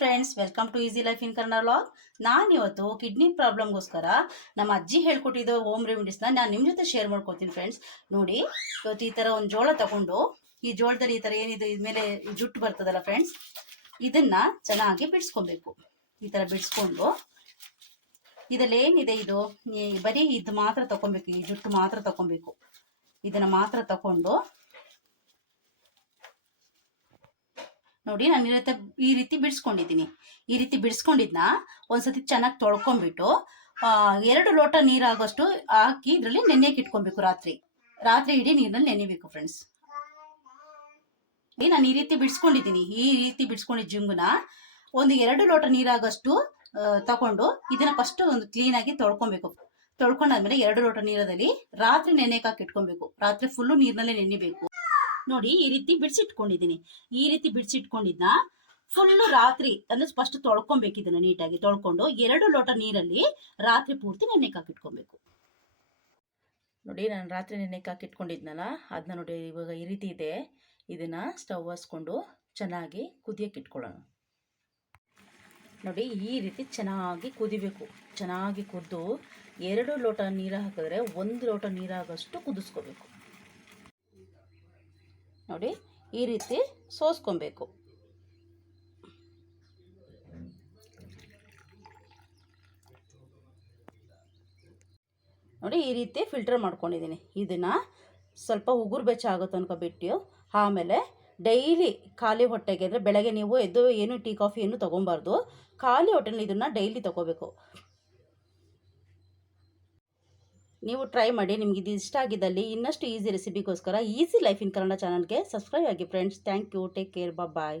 Friends, welcome to easy life in Kannada vlog. ನಾನು ಇವತ್ತು kidney ಪ್ರಾಬ್ಲಮ್ಗೋಸ್ಕರ ನಮ್ಮ ಅಜ್ಜಿ ಹೇಳ್ಕೊಟ್ಟಿದ್ದು ಹೋಮ್ ರೆಮಿಡೀಸ್ನ ನಾನು ನಿಮ್ಮ ಜೊತೆ ಶೇರ್ ಮಾಡ್ಕೊತೀನಿ ಫ್ರೆಂಡ್ಸ್. ನೋಡಿ, ಇವತ್ತು ಈ ಥರ ಒಂದು ಜೋಳ ತಗೊಂಡು, ಈ ಜೋಳದಲ್ಲಿ ಈ ಥರ ಏನಿದೆ ಇದ್ಮೇಲೆ ಜುಟ್ಟು ಬರ್ತದಲ್ಲ ಫ್ರೆಂಡ್ಸ್, ಇದನ್ನು ಚೆನ್ನಾಗಿ ಬಿಡಿಸ್ಕೊಬೇಕು. ಈ ಥರ ಬಿಡಿಸ್ಕೊಂಡು ಇದರಲ್ಲಿ ಏನಿದೆ ಇದು ಬರೀ ಇದು ಮಾತ್ರ ತಗೊಬೇಕು, ಈ ಜುಟ್ಟು ಮಾತ್ರ ತಗೊಬೇಕು. ಇದನ್ನು ಮಾತ್ರ ತಗೊಂಡು ನೋಡಿ, ನಾನು ಈ ರೀತಿ ಬಿಡಿಸ್ಕೊಂಡಿದ್ದೀನಿ. ಈ ರೀತಿ ಬಿಡಿಸ್ಕೊಂಡಿದ್ನ ಒಂದ್ಸತಿ ಚೆನ್ನಾಗಿ ತೊಳ್ಕೊಂಡ್ಬಿಟ್ಟು 2 ಲೋಟ ನೀರಾಗೋಷ್ಟು ಹಾಕಿ ಇದರಲ್ಲಿ ನೆನೆಯಕ್ಕೆ ಇಟ್ಕೊಬೇಕು. ರಾತ್ರಿ ಇಡೀ ನೀರಿನಲ್ಲಿ ನೆನೆಬೇಕು ಫ್ರೆಂಡ್ಸ್. ನಾನು ಈ ರೀತಿ ಬಿಡಿಸ್ಕೊಂಡಿದ್ದೀನಿ. ಈ ರೀತಿ ಬಿಡಿಸ್ಕೊಂಡಿದ್ದ ಜುಂಗುನ ಒಂದು 2 ಲೋಟ ನೀರಾಗೋಷ್ಟು ತಗೊಂಡು ಇದನ್ನ ಫಸ್ಟ್ ಒಂದು ಕ್ಲೀನಾಗಿ ತೊಳ್ಕೊಬೇಕು. ತೊಳ್ಕೊಂಡಾದ್ಮೇಲೆ 2 ಲೋಟ ನೀರಲ್ಲಿ ರಾತ್ರಿ ನೆನೆಯಕ್ಕೆ ಹಾಕಿ ಇಟ್ಕೊಬೇಕು. ರಾತ್ರಿ ಫುಲ್ಲು ನೀರಿನಲ್ಲೇ ನೆನೆಬೇಕು. ನೋಡಿ, ಈ ರೀತಿ ಬಿಡಿಸಿಟ್ಕೊಂಡಿದ್ದೀನಿ. ಈ ರೀತಿ ಬಿಡಿಸಿಟ್ಕೊಂಡಿದ್ನ ಫುಲ್ಲು ರಾತ್ರಿ ಅಂದ್ರೆ ಫಸ್ಟ್ ತೊಳ್ಕೊಬೇಕು. ಇದನ್ನ ನೀಟಾಗಿ ತೊಳ್ಕೊಂಡು 2 ಲೋಟ ನೀರಲ್ಲಿ ರಾತ್ರಿ ಪೂರ್ತಿ ನೆನೆಯಕ್ಕೆ ಹಾಕಿಟ್ಕೊಬೇಕು. ನೋಡಿ, ನಾನು ರಾತ್ರಿ ನೆನೆಯಕ್ಕೆ ಹಾಕಿಟ್ಕೊಂಡಿದ್ನಲ್ಲ, ಅದನ್ನ ನೋಡಿ ಇವಾಗ ಈ ರೀತಿ ಇದೆ. ಇದನ್ನ ಸ್ಟವ್ ಹಸ್ಕೊಂಡು ಚೆನ್ನಾಗಿ ಕುದಿಯಕ್ಕೆ ಇಟ್ಕೊಳ್ಳೋಣ. ನೋಡಿ, ಈ ರೀತಿ ಚೆನ್ನಾಗಿ ಕುದಿಬೇಕು. ಚೆನ್ನಾಗಿ ಕುದ್ದು 2 ಲೋಟ ನೀರು ಹಾಕಿದ್ರೆ 1 ಲೋಟ ನೀರಾಗೋಷ್ಟು ಕುದಿಸ್ಕೋಬೇಕು. ನೋಡಿ, ಈ ರೀತಿ ಸೋಸ್ಕೊಬೇಕು. ನೋಡಿ, ಈ ರೀತಿ ಫಿಲ್ಟರ್ ಮಾಡ್ಕೊಂಡಿದ್ದೀನಿ. ಇದನ್ನು ಸ್ವಲ್ಪ ಉಗುರು ಬೆಚ್ಚ ಆಗೋ ತನಕ ಬಿಟ್ಟು ಆಮೇಲೆ ಡೈಲಿ ಖಾಲಿ ಹೊಟ್ಟೆಗೆ, ಅಂದರೆ ಬೆಳಗ್ಗೆ ನೀವು ಎದ್ದು ಏನು ಟೀ ಕಾಫಿ ಏನು ತೊಗೊಬಾರ್ದು. ಖಾಲಿ ಹೊಟ್ಟೆನಲ್ಲಿ ಇದನ್ನು ಡೈಲಿ ತೊಗೋಬೇಕು. ನೀವು ಟ್ರೈ ಮಾಡಿ. ನಿಮ್ಗೆ ಇದು ಇಷ್ಟ ಆಗಿದ್ದಲ್ಲಿ ಇನ್ನಷ್ಟು ಈಸಿ ರೆಸಿಪಿಗೋಸ್ಕರ ಈಸಿ ಲೈಫ್ ಇನ್ ಕನ್ನಡ ಚಾನಲ್ಗೆ ಸಬ್ಸ್ಕ್ರೈಬ್ ಆಗಿ friends. Thank you. Take care. Bye.